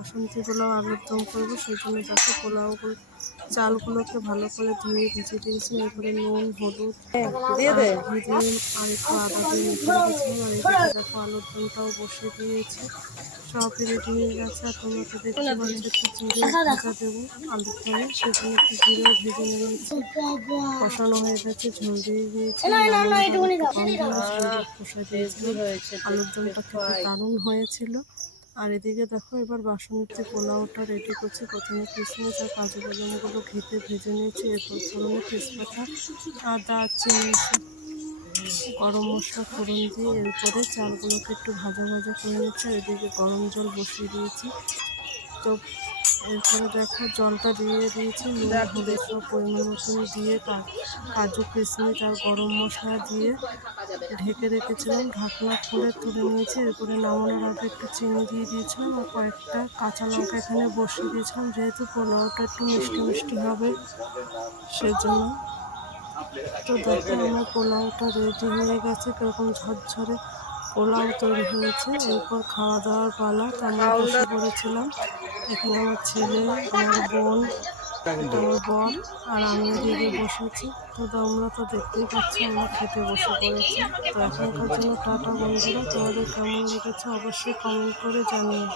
বাসন্তী পোলাও আলুর দম করবো, সেই জন্য দেখো পোলাওগুলো চালগুলোকে ভালো করে ধুয়ে ভিজে দিয়েছি। এরপরে নুন, হলুদ আর ঘি দিয়ে আর একটু আদা দিয়ে মেখে রেখেছিলাম। আর এদিকে দেখো আলুর দমটাও বসিয়ে দিয়েছি, সব রেডি হয়ে গেছে। আর তোমরা তো দেখতে পাচ্ছ একটু জিরে ভাজা দেবো আলুর দমে, সেই জন্য একটু জিরেও ভেজে নিয়েছি। কষানো হয়ে গেছে, ঝোল দিয়ে দিয়েছি, কষা দিয়েছিলাম। আলুর দমটা খেতে দারুণ হয়েছিল। আর এদিকে দেখো এবার বাসন্তী পোলাওটা রেডি করছি। প্রথমে কিশমিশ আর কাজু বাদামগুলো ঘিতে ভেজে নিয়েছি। এরপর ফোড়নে তেজপাতা, আদা, চিনি, গরম মশলা ফোড়ন দিয়ে এরপরে চালগুলোকে একটু ভাজা ভাজা করে নিচ্ছি। আর এদিকে গরম জল বসিয়ে দিয়েছি। তো এরপরে দেখো জলটা দিয়ে দিয়েছি, নুন হলুদ সব পরিমাণ মতন দিয়ে কাজু কিশমিশ আর গরম মশলা দিয়ে ঢেকে রেখেছিলাম। ঢাকনা খুলে তুলে নিয়েছি। এরপরে নামানোর আগে একটু চিনি দিয়ে দিয়েছিলাম আর কয়েকটা কাঁচা লঙ্কা এখানে বসিয়ে দিয়েছিলাম, যেহেতু পোলাওটা একটু মিষ্টি মিষ্টি হবে সেজন্য। তো দেখো আমার পোলাওটা রেডি হয়ে গেছে, কীরকম ঝরঝরে পোলাও তৈরি হয়েছে। এরপর খাওয়া দাওয়ার পালা। তো আমরা বসে পড়েছিলাম, এখানে আমার ছেলে, আমার বোন, আমার বর আর আমি এদিকে বসেছি। তো তোমরা তো দেখতেই পাচ্ছ আমরা খেতে বসে পড়েছি। তো এখনকার জন্য টাটা বন্ধুরা, তোমাদের কেমন লেগেছে অবশ্যই কমেন্ট করে জানিও।